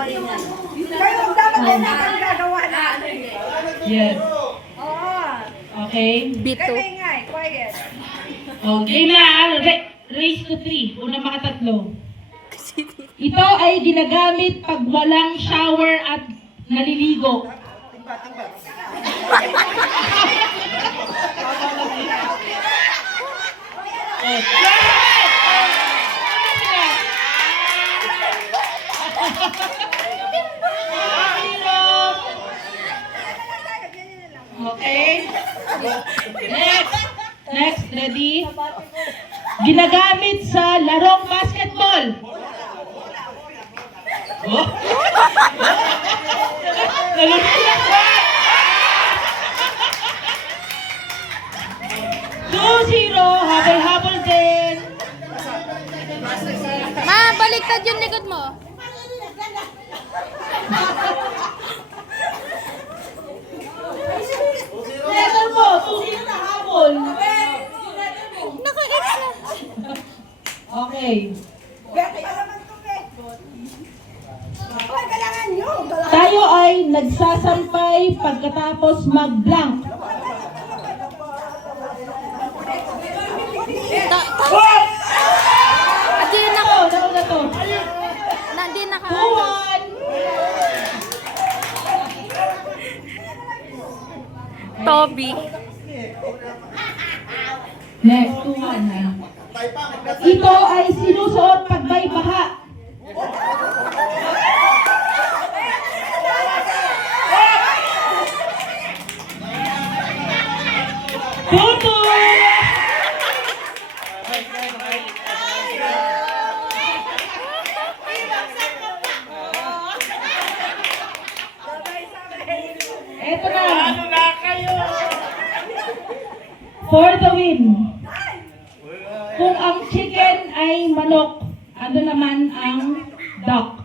Kayo ang dapat din ang gagawa natin. Yes. Oo. Okay. Bito. Kaya nga, quiet. Okay na. Race to 3. Unang makatatlo. Ito ay ginagamit pag walang shower at naliligo. Okay. Next, ready? Ginagamit sa larong basketball. Oh. 2-0, habol-habol din. Ma, baliktad yung likod mo. Letter mo, 2-0 na habol. Naka-X na. Okay. Tayo ay nagsasampay pagkatapos mag-blank. Hindi na ako. Nauna to. Hindi na ka. 2-1. Toby. Next, 2-1 na. Ito ay sinusuot pag may baha. Tutu! Eto na. Ano na kayo? For the win. Kung ang chicken ay manok, ano naman ang duck?